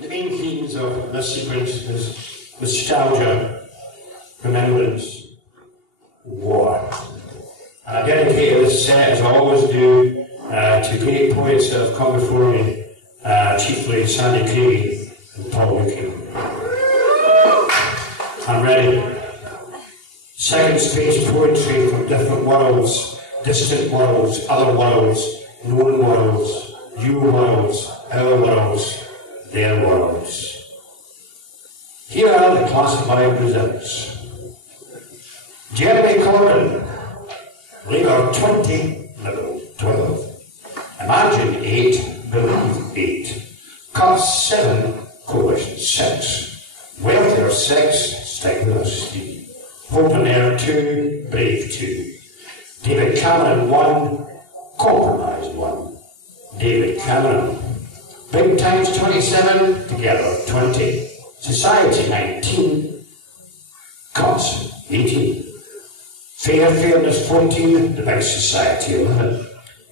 The main themes of this sequence is nostalgia, remembrance, war. And I dedicated this set, as I always do, to great poets that have come before me, chiefly Sandy Craig and Paul Newcombe. I'm ready. Second space poetry from different worlds, distant worlds, other worlds, known worlds, your worlds, our worlds, their worlds. Here are the classified results. Jeremy Corbyn, Labour 20, Liberal 12. Imagine 8, believe 8. Cut 7, Coalition 6. Welfare 6, stick with us 3. Open Air 2, Brave 2. David Cameron 1, Compromise 1. David Cameron. Big Times 27, Together 20. Society 19, Cuts 18. Fairness 14, The Big Society 11.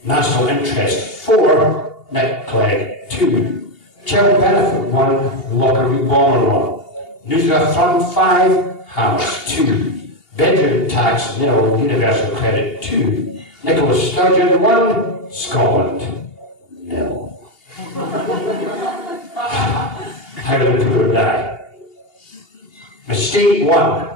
National Interest 4, Nick Clegg 2. Child Benefit 1, Lockerbie Bomber 1. Newsletter Fund 5, Hamas 2. Bedroom Tax 0, Universal Credit 2. Nicholas Sturgeon 1, Scotland 0. How do the poor die? Mistake 1.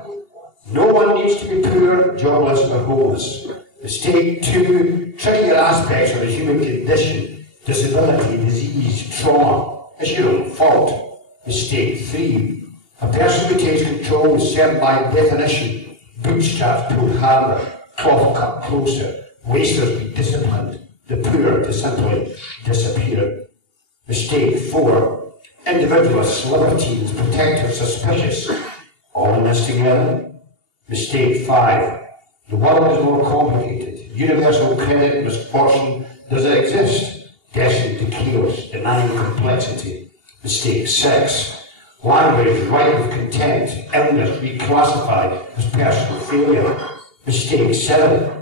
No one needs to be poor, jobless or homeless. Mistake 2. Trickier aspects of the human condition. Disability, disease, trauma. It's your own fault. Mistake 3. A person who takes control is served by definition. Bootstraps pulled harder, cloth cut closer. Wasters be disciplined. The poor to simply disappear. Mistake 4. Individualists, libertines, protective, suspicious. All in this together. Mistake 5. The world is more complicated. Universal credit, misfortune, does it exist? Destined to chaos, denying complexity. Mistake 6. Language, right of contempt, illness reclassified as personal failure. Mistake 7.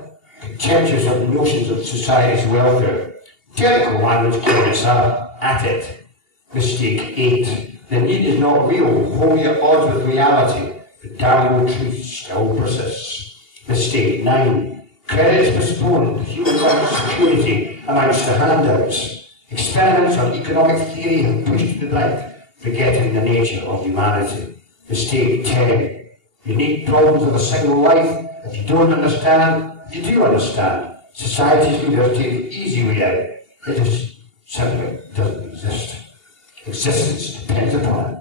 Contemptuous of notions of society's welfare. Technical language carries at it. Mistake 8. The need is not real, wholly at odds with reality. The damnable truth still persists. Mistake 9. Credit is postponed, human rights security amounts to handouts. Experiments on economic theory have pushed to the brink, forgetting the nature of humanity. Mistake 10. Unique problems of a single life. If you don't understand, if you do understand, society's leaders take the easy way out. It just simply doesn't exist. Existence depends upon it.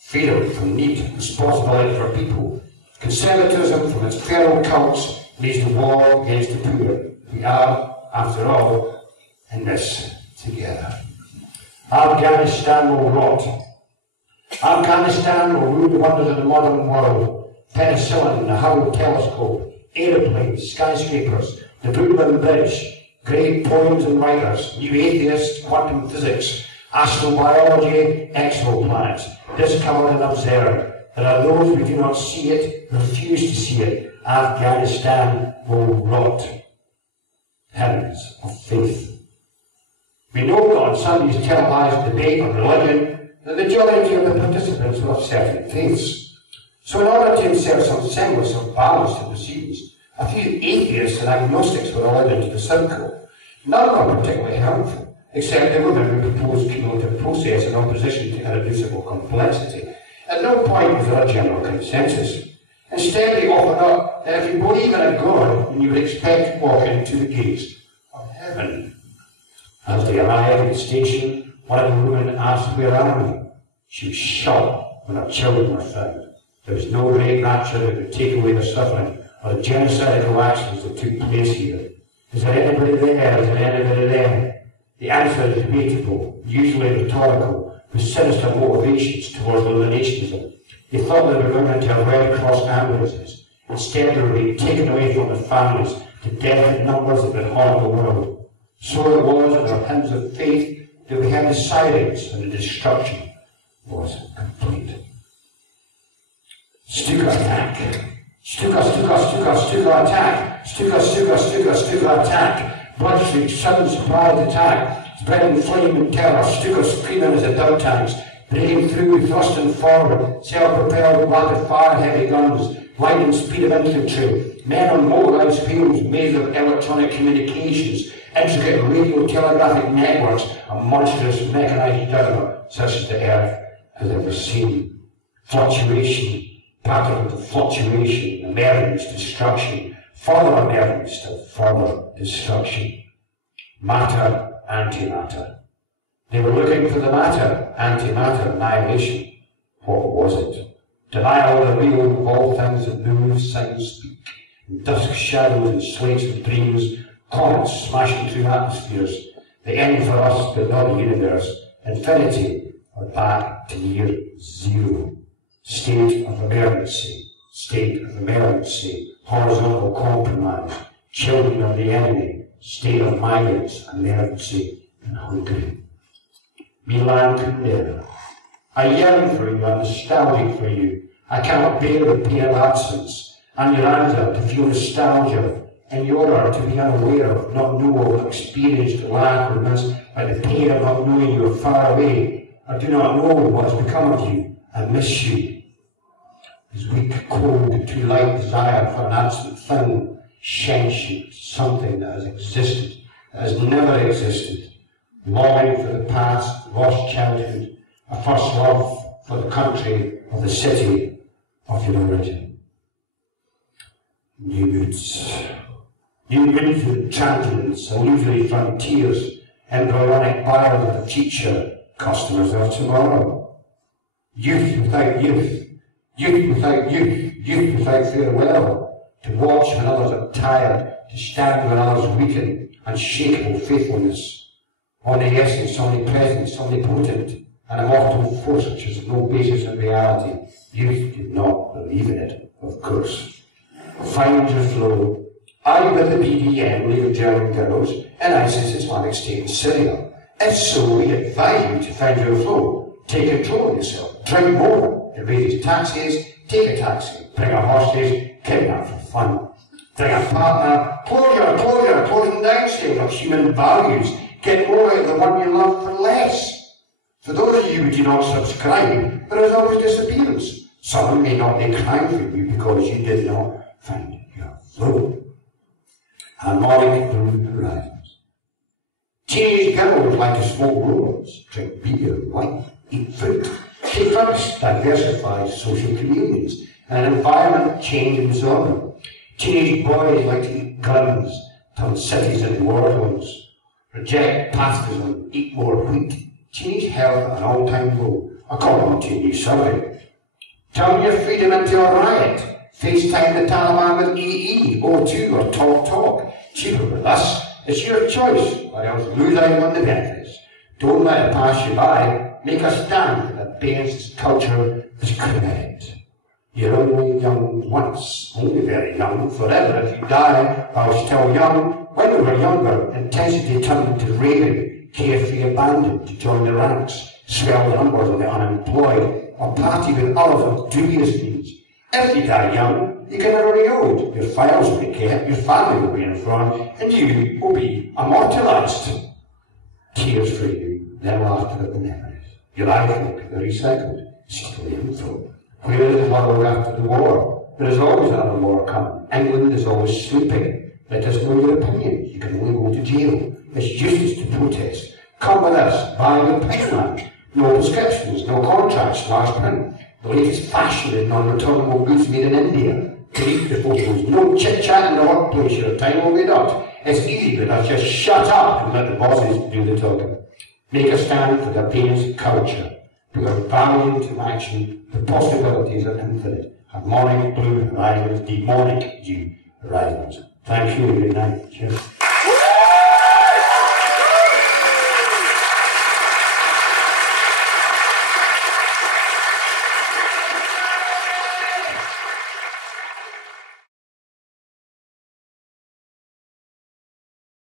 Freedom from need, responsibility for people. Conservatism from its feral cults leads to war against the poor. We are, after all, in this together. Afghanistan will rot. Afghanistan will rule the wonders of the modern world. Penicillin, the Hubble telescope, aeroplanes, skyscrapers, the Brooklyn Bridge, great poems and writers, new atheists, quantum physics, astrobiology, exoplanets, discovered and observed. There are those who do not see it, refuse to see it. Afghanistan will rot. Heavens of faith. We know that on Sunday's televised debate on religion, the majority of the participants were of certain faiths. So in order to insert some semblance of balance to proceedings, a few atheists and agnostics were allowed into the circle. None of them were particularly helpful, except the women who proposed cumulative process in opposition to irreducible complexity. At no point was there a general consensus. Instead, they offered up that if you believe in a God, then you would expect to walk into the gates of heaven. As they arrived at the station, one of the women asked, "Where are we?" She was shot when her children were found. There was no great rapture that would take away the suffering or the genocidal actions that took place here. Is there anybody there? Is there anybody there? The answer is debatable, usually rhetorical, with sinister motivations towards eliminationism. They thought they were going into a Red Cross ambulances. Instead, they were being taken away from their families to death in numbers that would haunt the world. So it was in our hymns of faith that we heard the sirens and the destruction was complete. Stuka attack. Stuka, stuka, stuka, stuka attack. Stuka, stuka, stuka, stuka attack. Bloodstreak, sudden surprise attack. Spreading flame and terror. Stuka screaming as the dog tanks Breaking through, thrusting forward, self-propelled, rapid-fire heavy guns, lightning speed of infantry, men on motorised wheels, maze of electronic communications, intricate radio telegraphic networks, a monstrous mechanised juggernaut such as the Earth has ever seen. Fluctuation, pattern of fluctuation, emergence, destruction, further emergence to further destruction. Matter, antimatter. They were looking for the matter, antimatter, annihilation. What was it? Denial of the real of all things that move, sing, speak. In dusk shadows and slates of dreams, comets smashing through atmospheres. The end for us, but not the universe. Infinity, or back to near zero. State of emergency. State of emergency. Horizontal compromise. Children of the enemy. State of migrants, emergency, and hungry. Milan, Kundera. I yearn for you, I'm nostalgic for you. I cannot bear the pain of absence. And your answer to feel nostalgia, and your to be unaware of, not know of, experienced lack or miss, by the pain of not knowing you are far away. I do not know what has become of you. I miss you. This weak, cold, too light desire for an absolute thing, sentient, something that has existed, that has never existed. Longing for the past, lost childhood, a first love for the country of the city of your origin. New roots. New Winfield transients, illusory frontiers, embryonic buyers of the future, customers of tomorrow. Youth without youth, youth without youth, youth without farewell, to watch when others are tired, to stand when others weaken, unshakable faithfulness. Omniscience, omnipresence, omnipotent, an immortal force which has no basis in reality. Youth did not believe in it, of course. Find your flow. Are you with the BDM, League of German Girls, in ISIS Islamic State in Syria? If so, we advise you to find your flow. Take control of yourself. Drink more. It raises taxes. Take a taxi. Bring a hostage. Kidnap for fun. Bring a partner. Closing down sales of human values. Get more out of the one you love for less. For those of you who do not subscribe, there is always disappearance. Someone may not make crime for you because you did not find your flow. Harmonic blue horizons. Teenage girls like to smoke rollers, drink beer, wine, eat fruit. They first diversify social communions and an environment change and disorder. Teenage boys like to eat guns, turn cities into war zones. Reject pacifism, eat more wheat. Teenage health at an all-time low, according to a new survey. Turn your freedom into a riot. FaceTime the Taliban with EE, O2 or Talk. Cheaper with us. It's your choice, or else lose out on the benefits. Don't let it pass you by. Make a stand that bans this culture is correct. You're only young once, only very young, forever if you die while still young. When we were younger, intensity turned into raving, carefree abandoned to join the ranks, swell the numbers of the unemployed, or party with others of dubious needs. If you die young, you can never be old. Your files will be kept, your family will be informed, and you will be immortalised. Tears for you, then laughter at the memories. Your iPhone, they're recycled, still the info. Where is the world after the war? There is always another war coming. England is always sleeping. Let us know your opinion. You can only go to jail. It's useless to protest. Come with us. Buy the Pineland. No prescriptions, no contracts, large print. The latest fashion in non-returnable goods made in India. Delete the photos. No chit-chat in the workplace. Your time will be up. It's easy with us. Just shut up and let the bosses do the talking. Make a stand for the pain's culture. Put our value into action. The possibilities are infinite. Harmonic blue horizons, demonic blue horizons. Thank you. Good night. Cheers.